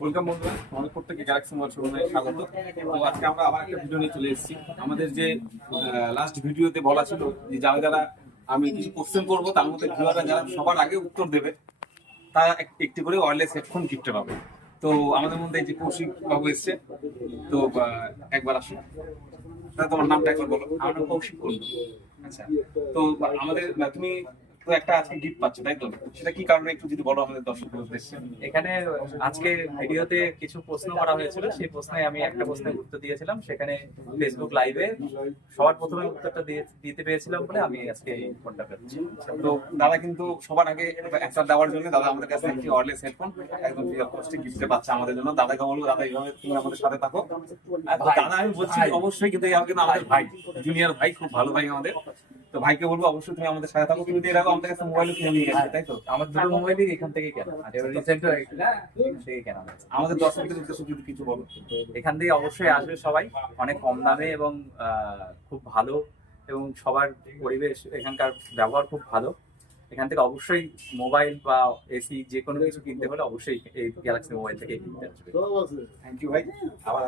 Welcome বন্ধুরা আমাদের প্রত্যেকে গ্যালাক্সি মোবাইল শোরুমে স্বাগত। তো আজকে আমরা আবার একটা ভিডিও নিয়ে চলে এসেছি। আমাদের যে লাস্ট ভিডিওতে বলা ছিল যে যারা যারা আমি কিছু কোশ্চেন করব তার মধ্যে ভিউয়াররা যারা সবার আগে উত্তর দেবে তারা একটি করে ওয়ারলেস হেডফোন গিফটে পাবে। তো আমাদের মধ্যে যে কৌশিক বাবু এসছে তো একবার আসুন। তোমার নামটা একবার বলো। আমার কৌশিক আচ্ছা তো আমাদের তুমি তো একটা আজকে গিফট পাচ্ছ তাই তো? সেটা কি কারণে একটু যদি বলো আমাদের দর্শকদের উদ্দেশ্যে এখানে আজকে ভিডিওতে কিছু প্রশ্ন করা হয়েছিল সেই প্রশ্নে আমি একটা প্রশ্নের উত্তর দিয়েছিলাম। সেখানে ফেসবুক লাইভে সবার প্রথমে উত্তরটা দিতে পেরেছিলাম বলে আমি আজকে এই ফোনটা পেয়েছি। তো দাদা কিন্তু সবার আগে অ্যান্সার দেওয়ার জন্য দাদা আমাদের কাছে একটি ওয়ারলেস হেডফোন একদম ফ্রি অফ কস্টে গিফটে পাচ্ছে আমাদের জন্য। দাদাকে বলব দাদা এইভাবে তুমি আমাদের সাথে থাকো। দাদা আমি বলছি অবশ্যই কিন্তু আমাদের ভাই জুনিয়র ভাই খুব ভালো ভাই আমাদের। তো ভাইকে বলব অবশ্যই তুমি আমাদের সাথে থাকো। তুমি তো এর আগে আমাদের কাছে মোবাইল কিনে নিয়ে গেছে তাই তো? আমার দুটো মোবাইলই এখান থেকে কেনা। এবার রিসেন্ট থেকে কেনা। আমাদের দর্শকদের উদ্দেশ্যে যদি কিছু বলো। এখান থেকে অবশ্যই আসবে সবাই। অনেক কম দামে এবং আহ, খুব ভালো এবং সবার পরিবেশ এখানকার ব্যবহার খুব ভালো। এখান থেকে অবশ্যই মোবাইল বা এসি যে কোনো কিছু কিনতে হলে অবশ্যই এই গ্যালাক্সি মোবাইল থেকে কিনতে আসবে থ্যাংক ইউ ভাই। আবার